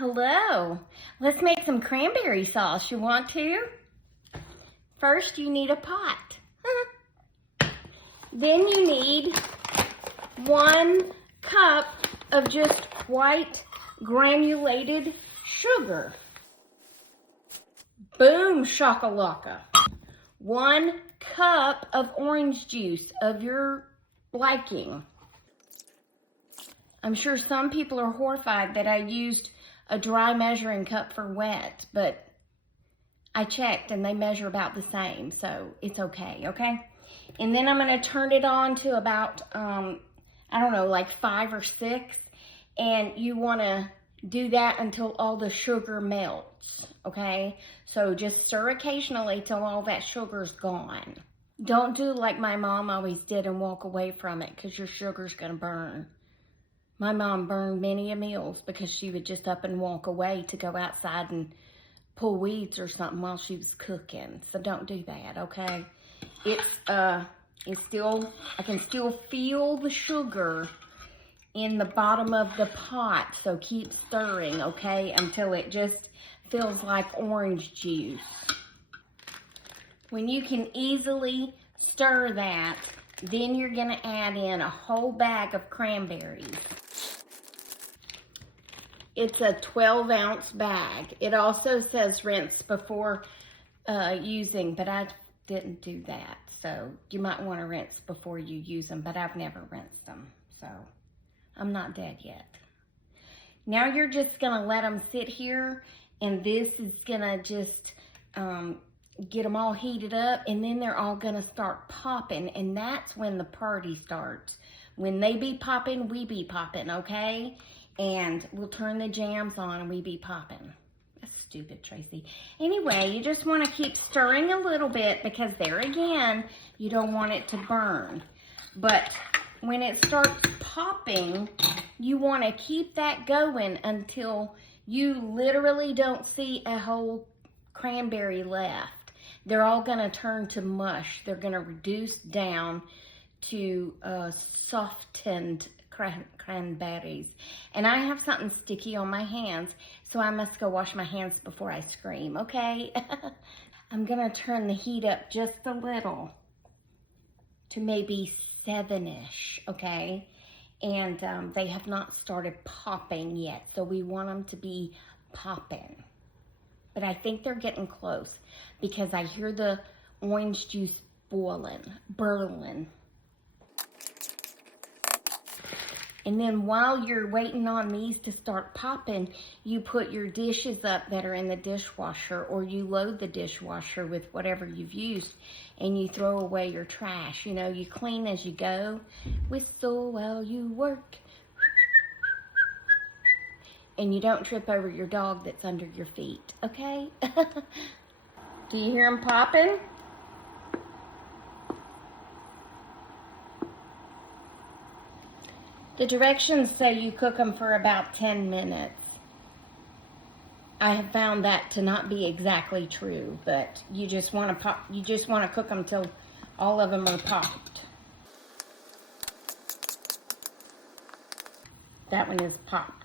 Hello. Let's make some cranberry sauce. You want to? First, you need a pot. Then you need 1 cup of just white granulated sugar. Boom shakalaka. 1 cup of orange juice of your liking. I'm sure some people are horrified that I used a dry measuring cup for wet, but I checked and they measure about the same, so it's okay, okay? And then I'm gonna turn it on to about, I don't know, like 5 or 6, and you wanna do that until all the sugar melts, okay? So just stir occasionally till all that sugar's gone. Don't do like my mom always did and walk away from it, because your sugar's gonna burn. My mom burned many a meals because she would just up and walk away to go outside and pull weeds or something while she was cooking. So don't do that, okay? It's still, I can still feel the sugar in the bottom of the pot. So keep stirring, okay? Until it just feels like orange juice. When you can easily stir that, then you're gonna add in a whole bag of cranberries. It's a 12-ounce bag. It also says rinse before using, but I didn't do that. So you might want to rinse before you use them, but I've never rinsed them. So I'm not dead yet. Now you're just gonna let them sit here, and this is gonna just get them all heated up, and then they're all gonna start popping, and that's when the party starts. When they be popping, we be popping, okay? And we'll turn the jams on and we be popping. That's stupid, Tracy. Anyway, you just want to keep stirring a little bit, because there again, you don't want it to burn. But when it starts popping, you want to keep that going until you literally don't see a whole cranberry left. They're all going to turn to mush. They're going to reduce down to softened cranberries. And I have something sticky on my hands, so I must go wash my hands before I scream, okay? I'm gonna turn the heat up just a little to maybe 7-ish, okay? And they have not started popping yet, so we want them to be popping. But I think they're getting close, because I hear the orange juice burling. And then while you're waiting on these to start popping, you put your dishes up that are in the dishwasher, or you load the dishwasher with whatever you've used, and you throw away your trash. You know, you clean as you go. Whistle while you work. And you don't trip over your dog that's under your feet, okay? Do you hear them popping? The directions say you cook them for about 10 minutes. I have found that to not be exactly true, but you just want to cook them till all of them are popped. That one is popped.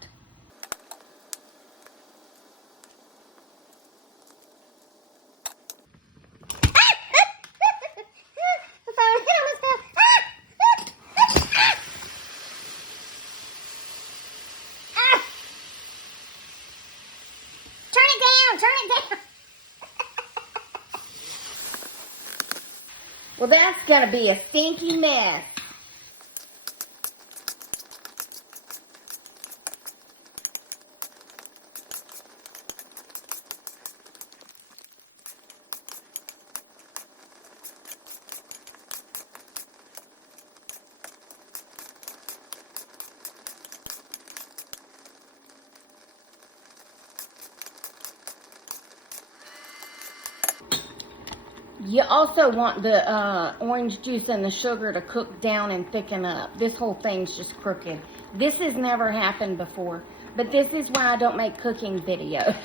Well, that's gonna be a stinky mess. You also want the orange juice and the sugar to cook down and thicken up. This whole thing's just crooked. This has never happened before, but this is why I don't make cooking videos.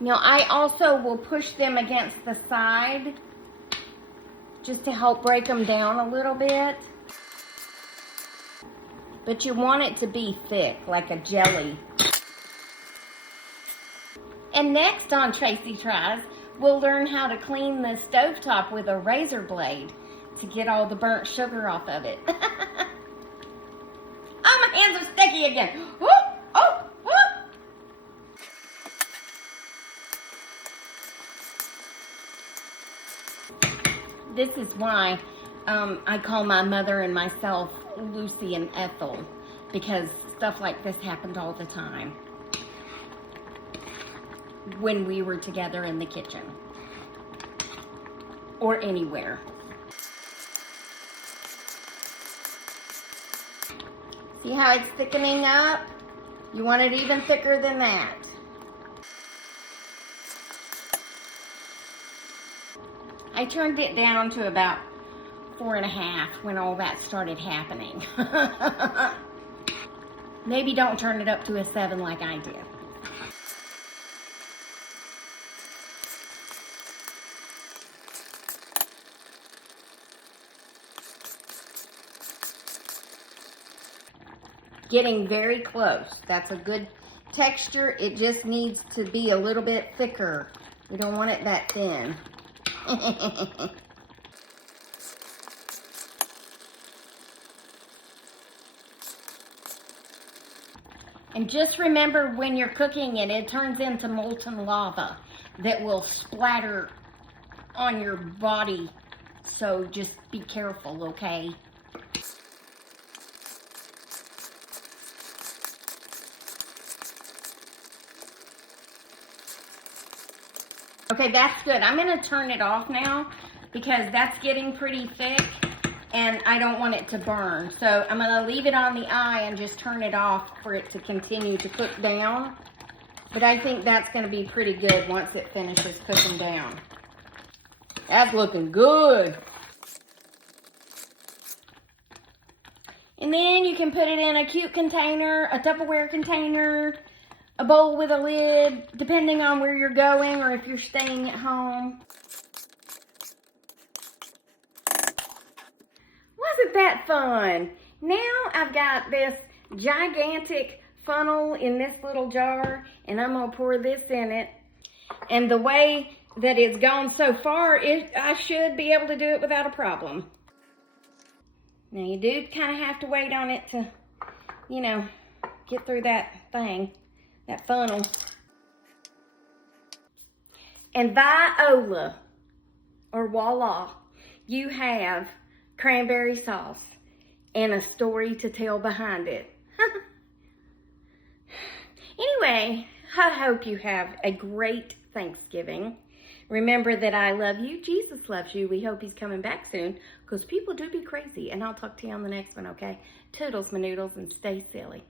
Now, I also will push them against the side just to help break them down a little bit. but you want it to be thick, like a jelly. And next on Tracy Tries, we'll learn how to clean the stovetop with a razor blade to get all the burnt sugar off of it. Oh, my hands are sticky again. Whoop, oh, whoop. This is why I call my mother and myself Lucy and Ethel, because stuff like this happened all the time when we were together in the kitchen or anywhere. See how it's thickening up? You want it even thicker than that. I turned it down to about 4.5 when all that started happening. Maybe don't turn it up to a 7 like I did. Getting very close. That's a good texture. It just needs to be a little bit thicker. We don't want it that thin. And just remember, when you're cooking it, it turns into molten lava that will splatter on your body. So just be careful, okay? Okay, that's good. I'm going to turn it off now because that's getting pretty thick and I don't want it to burn. So I'm going to leave it on the eye and just turn it off for it to continue to cook down. But I think that's going to be pretty good once it finishes cooking down. That's looking good. And then you can put it in a cute container, a Tupperware container, a bowl with a lid, depending on where you're going or if you're staying at home. Wasn't that fun? Now I've got this gigantic funnel in this little jar, and I'm going to pour this in it. And the way that it's gone so far, I should be able to do it without a problem. Now you do kind of have to wait on it to, you know, get through that thing. That funnel. And voila, or voila, you have cranberry sauce and a story to tell behind it. Anyway, I hope you have a great Thanksgiving. Remember that I love you. Jesus loves you. We hope he's coming back soon because people do be crazy. And I'll talk to you on the next one, okay? Toodles, my noodles, and stay silly.